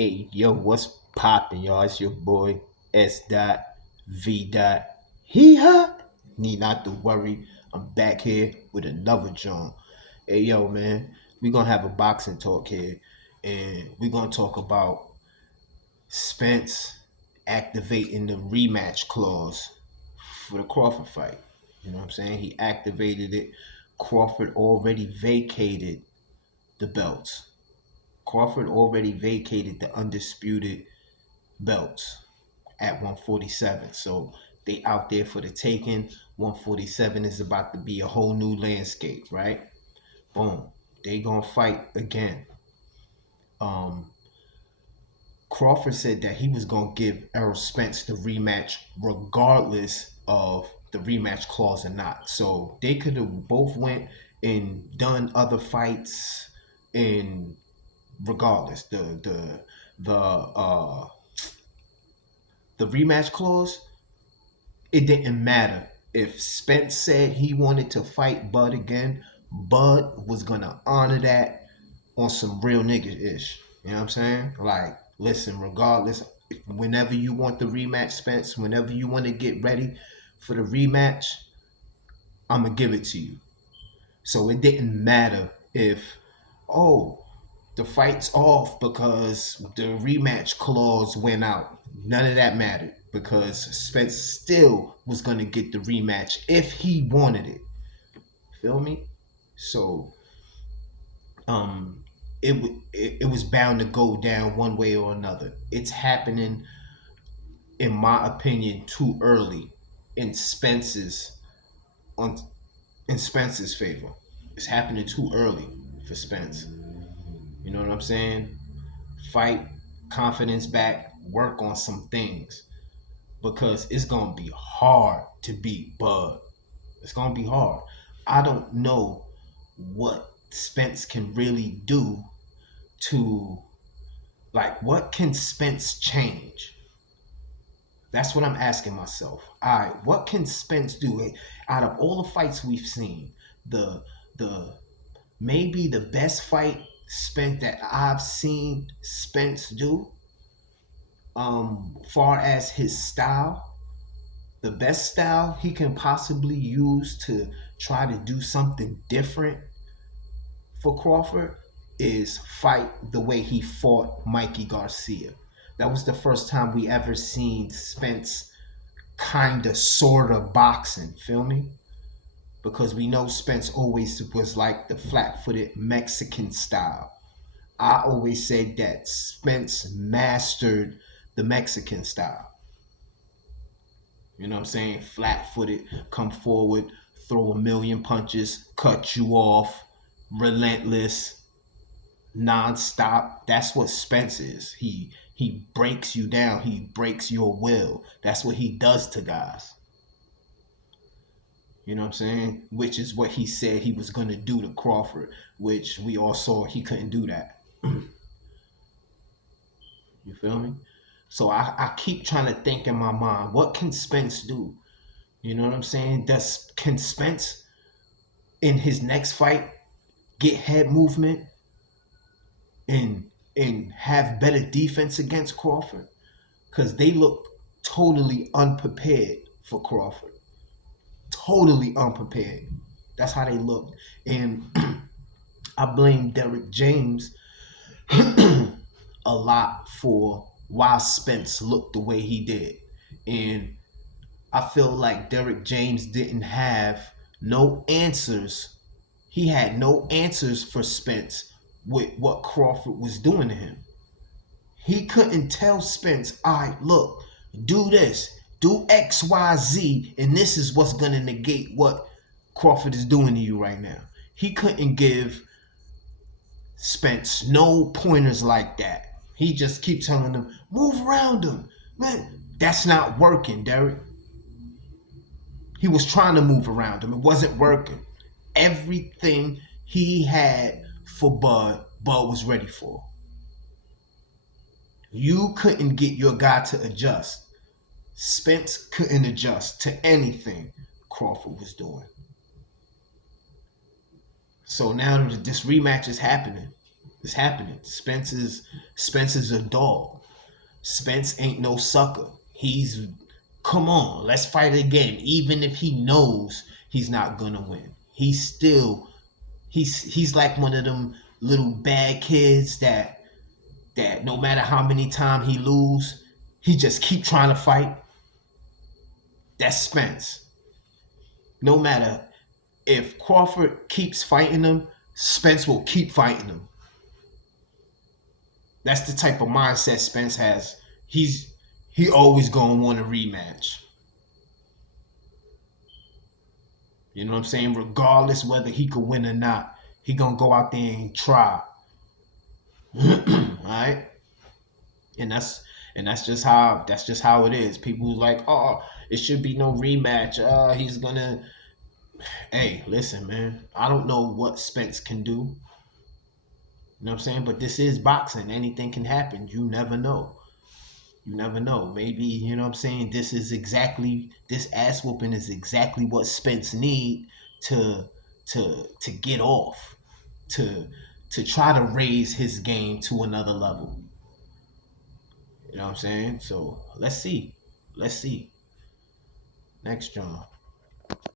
Hey, yo, what's poppin', y'all? It's your boy S. Dot V. Dot. He hot. Need not to worry. I'm back here with another John. Hey, yo, man, we gonna have a boxing talk here, and we gonna talk about Spence activating the rematch clause for the Crawford fight. You know what I'm saying? He activated it. Crawford already vacated the belts. Crawford already vacated the undisputed belts at 147. So they out there for the taking. 147 is about to be a whole new landscape, right? Boom. They gonna fight again. Um, Crawford said that he was gonna give Errol Spence the rematch regardless of the rematch clause or not. So they could have both went and done other fights in regardless. The rematch clause, it didn't matter. If Spence said he wanted to fight Bud again, Bud was gonna honor that on some real nigga ish. You know what I'm saying? Like, listen, regardless, whenever you want the rematch, Spence, whenever you want to get ready for the rematch, I'm gonna give it to you. So it didn't matter if, oh, the fight's off because the rematch clause went out. None of that mattered because Spence still was gonna get the rematch if he wanted it. Feel me? So um it was bound to go down one way or another. It's happening, in my opinion, too early in Spence's on in Spence's favor. It's happening too early for Spence. You know what I'm saying? Fight, confidence back, work on some things because it's gonna be hard to beat Bud. It's gonna be hard. I don't know what Spence can really do to, like, what can Spence change? That's what I'm asking myself. All right, what can Spence do out of all the fights we've seen? The maybe the best fight Spence that I've seen Spence do, far as his style, the best style he can possibly use to try to do something different for Crawford is fight the way he fought Mikey Garcia. That was the first time we ever seen Spence kind of sort of boxing, feel me? Because we know Spence always was like the flat-footed Mexican style. I always said that Spence mastered the Mexican style. You know what I'm saying? Flat-footed, come forward, throw a million punches, cut you off, relentless, non-stop. That's what Spence is. He breaks you down. He breaks your will. That's what he does to guys. You know what I'm saying? Which is what he said he was going to do to Crawford, which we all saw he couldn't do that. You feel me? So I keep trying to think in my mind, what can Spence do? You know what I'm saying? Can Spence in his next fight get head movement and have better defense against Crawford? Because they look totally unprepared for Crawford. Totally unprepared. That's how they looked. And I blame Derrick James a lot for why Spence looked the way he did. And I feel like Derrick James didn't have no answers. He had no answers for Spence with what Crawford was doing to him. He couldn't tell Spence, all right, look, do this, do X, Y, Z, and this is what's going to negate what Crawford is doing to you right now. He couldn't give Spence no pointers like that. He just keep telling him, move around him. Man, that's not working, Derek. He was trying to move around him. It wasn't working. Everything he had for Bud, Bud was ready for. You couldn't get your guy to adjust. Spence couldn't adjust to anything Crawford was doing. So now that this rematch is happening. It's happening. Spence is Spence is a dog. Spence ain't no sucker. He's come on, let's fight again. Even if he knows he's not gonna win, he's still he's like one of them little bad kids that no matter how many times he lose, he just keep trying to fight. That's Spence. No matter if Crawford keeps fighting him, Spence will keep fighting him. That's the type of mindset Spence has. He always gonna want a rematch. You know what I'm saying? Regardless whether he could win or not, he gonna go out there and try. All right, and that's just how it is. People like, oh, it should be no rematch. He's gonna. Hey, listen, man. I don't know what Spence can do. You know what I'm saying? But this is boxing. Anything can happen. You never know. You never know. Maybe, you know what I'm saying, this ass whooping is exactly what Spence need to to get off, to try to raise his game to another level. You know what I'm saying? So let's see. Let's see. Next John.